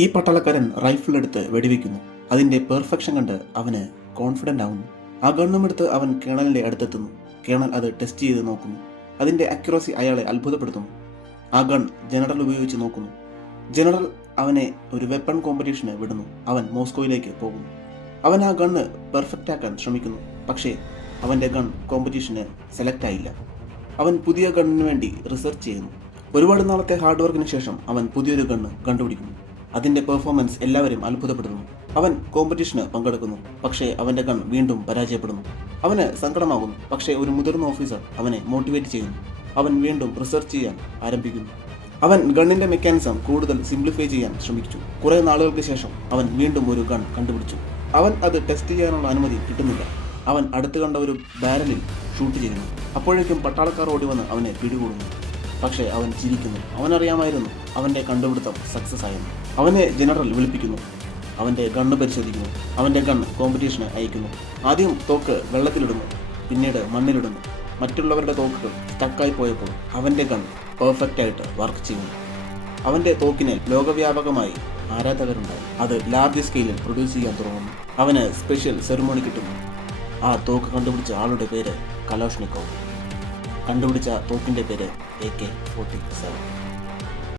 ഈ പട്ടാളക്കാരൻ റൈഫിൾ എടുത്ത് വെടിവെക്കുന്നു. അതിന്റെ പെർഫെക്ഷൻ കണ്ട് അവന് കോൺഫിഡന്റ് ആവുന്നു. ആ ഗണ്ണും എടുത്ത് അവൻ കേണലിന്റെ അടുത്തെത്തുന്നു. കേണൽ അത് ടെസ്റ്റ് ചെയ്ത് നോക്കുന്നു. അതിന്റെ അക്യുറസി അയാളെ അത്ഭുതപ്പെടുത്തുന്നു. ആ ഗൺ ജനറൽ ഉപയോഗിച്ച് നോക്കുന്നു. ജനറൽ അവനെ ഒരു വെപ്പൺ കോമ്പറ്റീഷന് വിടുന്നു. അവൻ മോസ്കോയിലേക്ക് പോകുന്നു. അവൻ ആ ഗണ്ണ് പെർഫെക്റ്റ് ആക്കാൻ ശ്രമിക്കുന്നു. പക്ഷേ അവന്റെ ഗൺ കോമ്പറ്റീഷന് സെലക്ട് ആയില്ല. അവൻ പുതിയ ഗണ്ണിന് വേണ്ടി റിസർച്ച് ചെയ്യുന്നു. ഒരുപാട് നാളത്തെ ഹാർഡ് വർക്കിന് ശേഷം അവൻ പുതിയൊരു ഗണ്ണ് കണ്ടുപിടിക്കുന്നു. അതിന്റെ പെർഫോമൻസ് എല്ലാവരും അത്ഭുതപ്പെടുന്നു. അവൻ കോമ്പറ്റീഷന് പങ്കെടുക്കുന്നു. പക്ഷേ അവന്റെ ഗൺ വീണ്ടും പരാജയപ്പെടുന്നു. അവന് സങ്കടമാകുന്നു. പക്ഷേ ഒരു മുതിർന്ന ഓഫീസർ അവനെ മോട്ടിവേറ്റ് ചെയ്യുന്നു. അവൻ വീണ്ടും റിസർച്ച് ചെയ്യാൻ ആരംഭിക്കുന്നു. അവൻ ഗണ്ണിന്റെ മെക്കാനിസം കൂടുതൽ സിംപ്ലിഫൈ ചെയ്യാൻ ശ്രമിച്ചു. കുറെ നാളുകൾക്ക് ശേഷം അവൻ വീണ്ടും ഒരു ഗൺ കണ്ടുപിടിച്ചു. അവൻ അത് ടെസ്റ്റ് ചെയ്യാനുള്ള അനുമതി കിട്ടുന്നില്ല. അവൻ അടുത്ത് കണ്ട ഒരു ബാരലിൽ ഷൂട്ട് ചെയ്യുന്നു. അപ്പോഴേക്കും പട്ടാളക്കാർ ഓടി വന്ന് അവനെ പിടികൂടുന്നു. പക്ഷേ അവൻ ചിരിക്കുന്നു. അവനറിയാമായിരുന്നു അവന്റെ കണ്ടുപിടുത്തം സക്സസ് ആയെന്ന്. അവനെ ജനറൽ വിളിപ്പിക്കുന്നു. അവന്റെ ഗണ്ണ് പരിശോധിക്കുന്നു. അവന്റെ ഗൺ കോമ്പറ്റീഷന് അയക്കുന്നു. ആദ്യം തോക്ക് വെള്ളത്തിലിടുന്നു, പിന്നീട് മണ്ണിലിടുന്നു. മറ്റുള്ളവരുടെ തോക്കുകൾ സ്റ്റക്കായി പോയപ്പോൾ അവന്റെ ഗൺ പെർഫെക്റ്റ് ആയിട്ട് വർക്ക് ചെയ്യുന്നു. അവന്റെ തോക്കിന് ലോകവ്യാപകമായി ആരാധകരുണ്ടായി. അത് ലാർജ് സ്കെയിലിൽ പ്രൊഡ്യൂസ് ചെയ്യാൻ തുടങ്ങുന്നു. അവന് സ്പെഷ്യൽ സെറിമോണി കിട്ടുന്നു. ആ തോക്ക് കണ്ടുപിടിച്ച ആളുടെ പേര് കലാഷ്നിക്കോവ്. കണ്ടുപിടിച്ച തോക്കിന്റെ പേര് AK-47.